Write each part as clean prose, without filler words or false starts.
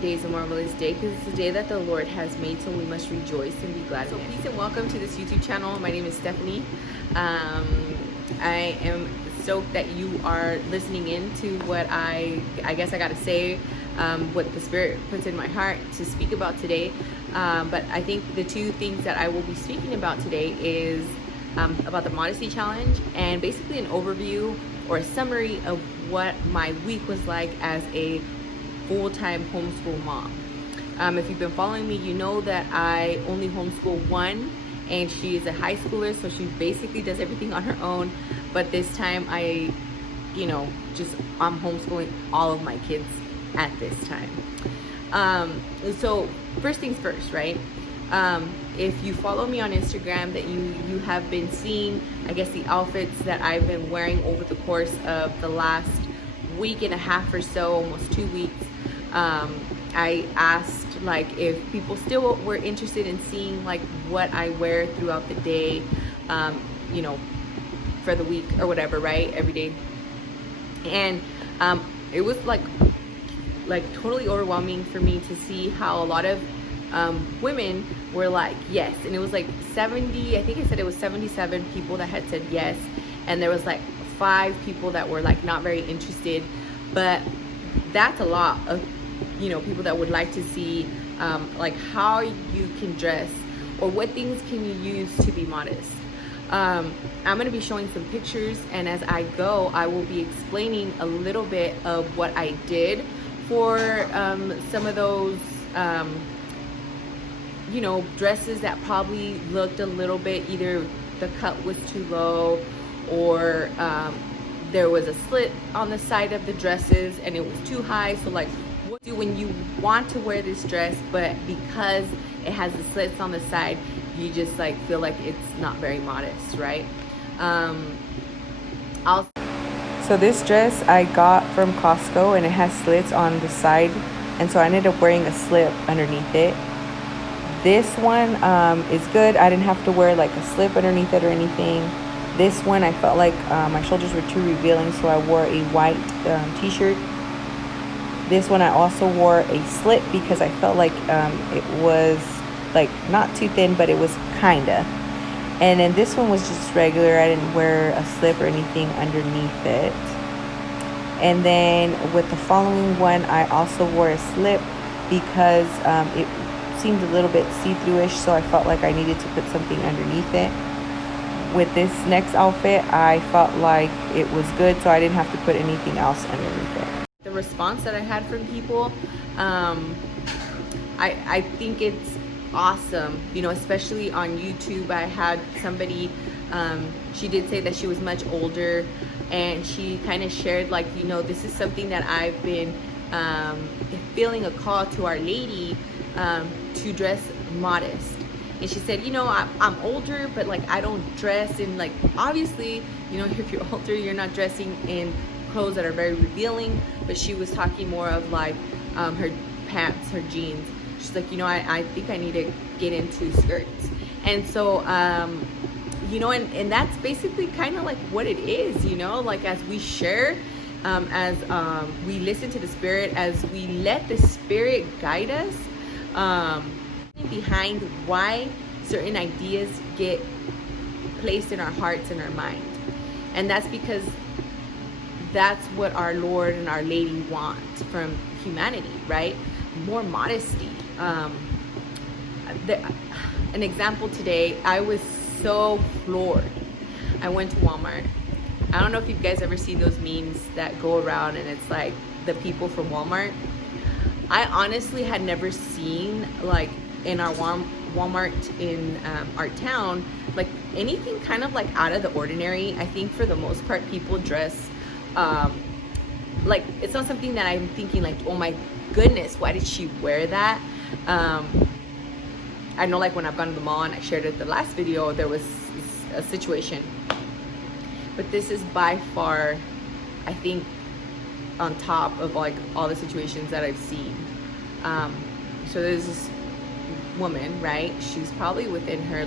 day is a marvelous day because it's the day that the Lord has made, so we must rejoice and be glad in it. So peace and welcome to this YouTube channel. My name is Stephanie. I am stoked that you are listening in to what I guess I gotta say, what the Spirit puts in my heart to speak about today. But I think the two things that I will be speaking about today is about the Modesty Challenge and basically an overview or a summary of what my week was like as a full-time homeschool mom. If you've been following me, you know that I only homeschool one, and she is a high schooler, so she basically does everything on her own. But this time I'm homeschooling all of my kids at this time. So first things first, right? If you follow me on Instagram, that you have been seeing, I guess, the outfits that I've been wearing over the course of the last week and a half or so, almost 2 weeks. I asked if people still were interested in seeing what I wear throughout the day, for the week or whatever, right? Every day. And it was totally overwhelming for me to see how a lot of women were like yes, and it was 70, I think I said it was 77 people that had said yes, and there was 5 people that were not very interested. But that's a lot of people that would like to see how you can dress or what things can you use to be modest. I'm going to be showing some pictures, and as I go I will be explaining a little bit of what I did for some of those dresses that probably looked a little bit, either the cut was too low or there was a slit on the side of the dresses and it was too high. So what do when you want to wear this dress, but because it has the slits on the side, you just feel like it's not very modest, right? So this dress I got from Costco, and it has slits on the side, and so I ended up wearing a slip underneath it. This one is good. I didn't have to wear a slip underneath it or anything. This one I felt like my shoulders were too revealing, so I wore a white t-shirt. This one I also wore a slit because I felt like it was not too thin, but it was kinda. And then this one was just regular. I didn't wear a slip or anything underneath it. And then with the following one, I also wore a slip because it seemed a little bit see-through-ish, so I felt like I needed to put something underneath it. With this next outfit, I felt like it was good, so I didn't have to put anything else underneath it. The response that I had from people, I think it's awesome, especially on YouTube. I had somebody, she did say that she was much older, and she kind of shared this is something that I've been feeling a call to Our Lady to dress modest. And she said, I'm older, but I don't dress in obviously, if you're older, you're not dressing in clothes that are very revealing. But she was talking more of her pants, her jeans. She's I think I need to get into skirts. And so and that's basically kind of what it is, as we share, as we listen to the Spirit, as we let the Spirit guide us behind why certain ideas get placed in our hearts and our mind. And that's because that's what our Lord and Our Lady want from humanity, right? More modesty. An example today, I was so floored. I went to Walmart. I don't know if you guys ever seen those memes that go around, and it's the people from Walmart. I honestly had never seen in our Walmart in our town anything kind of out of the ordinary. I think for the most part people dress it's not something that I'm thinking oh my goodness, why did she wear that? I know when I've gone to the mall, and I shared it the last video, there was a situation, but this is by far, I think, on top of all the situations that I've seen. So there's this woman, right? She's probably within her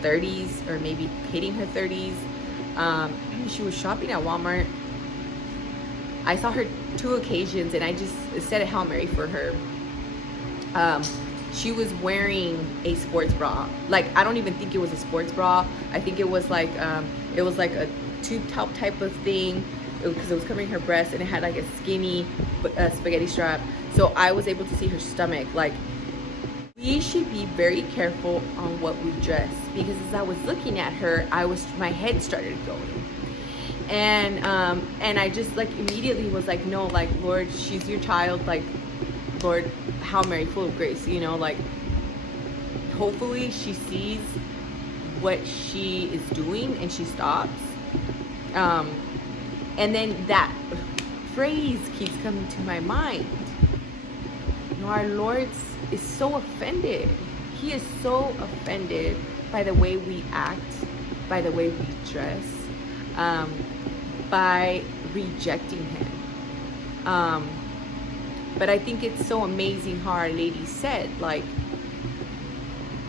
30s or maybe hitting her 30s. She was shopping at Walmart. I saw her 2 occasions, and I just said a Hail Mary for her. um, she was wearing a sports bra. Like, I don't even think it was a sports bra. I think it was like a tube top type of thing, because it was covering her breast, and it had like a skinny spaghetti strap. So I was able to see her stomach. Like, we should be very careful on what we dress, because as I was looking at her, my head started going. And I just like immediately was like, no, like, Lord, she's your child. Like, Lord, Hail Mary, full of grace, you know, like, hopefully she sees what she is doing and she stops. And then that phrase keeps coming to my mind. You know, our Lord is so offended. He is so offended by the way we act, by the way we dress, by rejecting him. But I think it's so amazing how Our Lady said, like,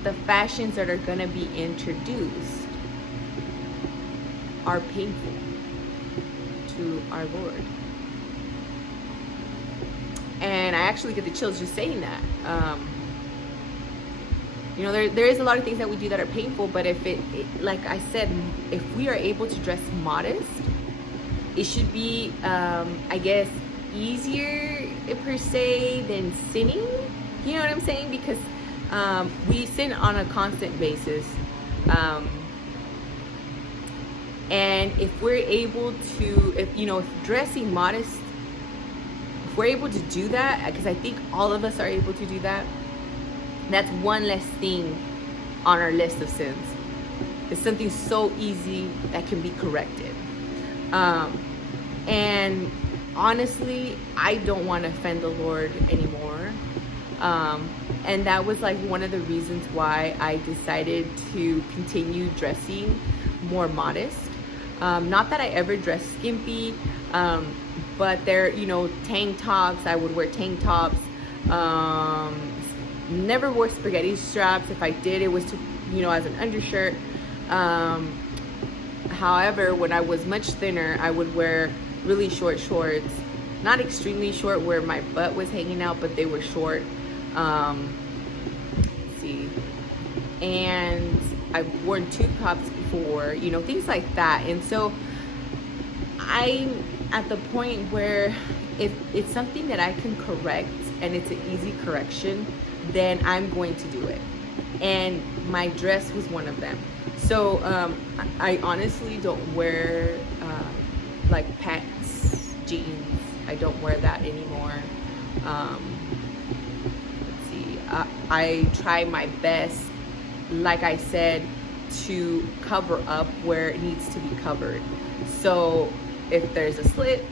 the fashions that are going to be introduced are painful to our Lord. And I actually get the chills just saying that. You know, there is a lot of things that we do that are painful, but if it, like I said, if we are able to dress modest, it should be, I guess, easier per se than sinning. You know what I'm saying? Because we sin on a constant basis. And if we're able to, if dressing modest, if we're able to do that, because I think all of us are able to do that, that's one less thing on our list of sins. It's something so easy that can be corrected. And honestly, I don't want to offend the Lord anymore. And that was like one of the reasons why I decided to continue dressing more modest. Not that I ever dressed skimpy, but there, tank tops, I would wear tank tops. Never wore spaghetti straps. If I did, it was to, as an undershirt. However, when I was much thinner, I would wear really short shorts. Not extremely short where my butt was hanging out, but they were short. Let's see. And I've worn tube tops before, things like that. And so I'm at the point where if it's something that I can correct and it's an easy correction, then I'm going to do it. And my dress was one of them. So I honestly don't wear like pants, jeans. I don't wear that anymore. Let's see. I try my best, like I said, to cover up where it needs to be covered. So if there's a slit,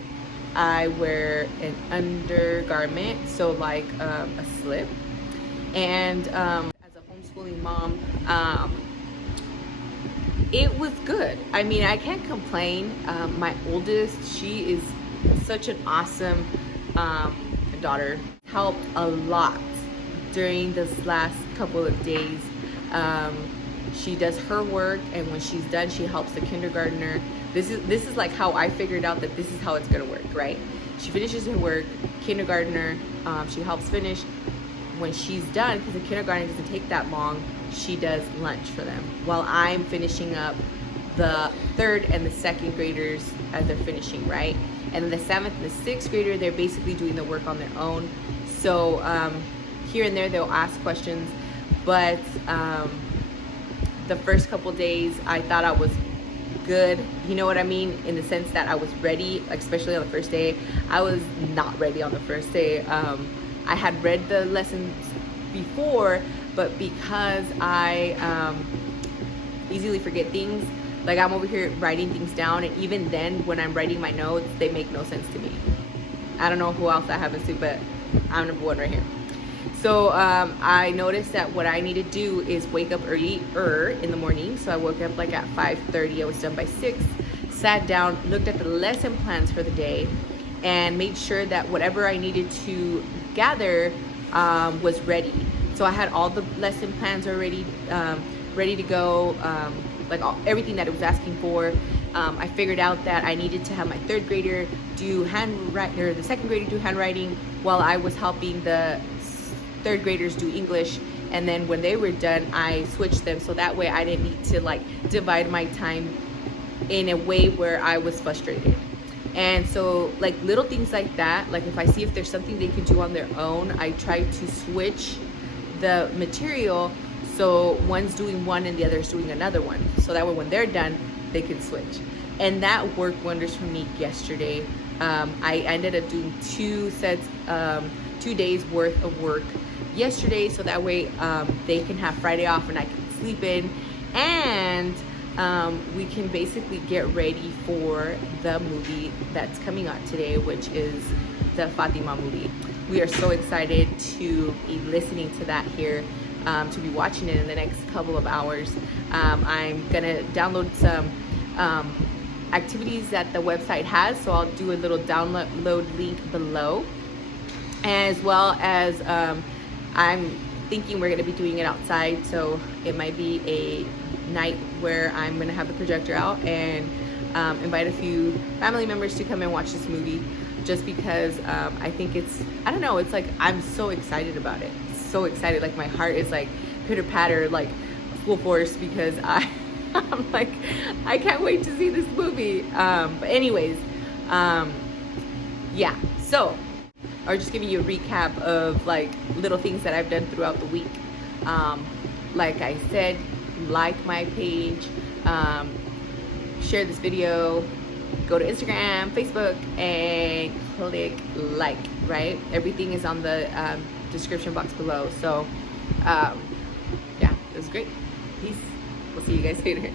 I wear an undergarment, so like a slip. And as a homeschooling mom, it was good. I mean, I can't complain. My oldest, she is such an awesome daughter. Helped a lot during this last couple of days. She does her work, and when she's done, she helps the kindergartner. This is like how I figured out that this is how it's gonna work, right? She finishes her work, kindergartner, she helps finish. When she's done, because the kindergarten doesn't take that long, she does lunch for them while I'm finishing up the third and the second graders as they're finishing, right? And then the seventh and the sixth grader, they're basically doing the work on their own. So here and there they'll ask questions, but the first couple days I thought I was good, you know what I mean, in the sense that I was ready, especially on the first day. I was not ready on the first day. I had read the lessons before, but because I easily forget things, like I'm over here writing things down, and even then when I'm writing my notes, they make no sense to me. I don't know who else that happens to, but I'm number one right here. So I noticed that what I need to do is wake up earlier in the morning. So I woke up like at 5:30. I was done by 6. Sat down, looked at the lesson plans for the day, and made sure that whatever I needed to gather was ready. So I had all the lesson plans already ready to go, like everything that it was asking for. I figured out that I needed to have my third grader do handwriting, or the second grader do handwriting, while I was helping the third graders do English, and then when they were done, I switched them, so that way I didn't need to like divide my time in a way where I was frustrated. And so like little things like that, like if I see if there's something they can do on their own, I try to switch the material so one's doing one and the other's doing another one, so that way when they're done they can switch. And that worked wonders for me yesterday. I ended up doing 2 sets, 2 days worth of work yesterday, so that way they can have Friday off and I can sleep in, and we can basically get ready for the movie that's coming out today, which is the Fatima movie. We are so excited to be listening to that here, to be watching it in the next couple of hours. I'm gonna download some activities that the website has, so I'll do a little download link below, as well as I'm thinking we're gonna be doing it outside, so it might be a night where I'm gonna have the projector out and invite a few family members to come and watch this movie, just because I think it's, I don't know, it's like I'm so excited about it, so excited, like my heart is like pitter patter, like full force, because I'm like, I can't wait to see this movie. But anyways, yeah, so or just giving you a recap of like little things that I've done throughout the week. Like I said, like my page, share this video, go to Instagram, Facebook, and click like, right? Everything is on the description box below. So yeah, it was great. Peace. We'll see you guys later.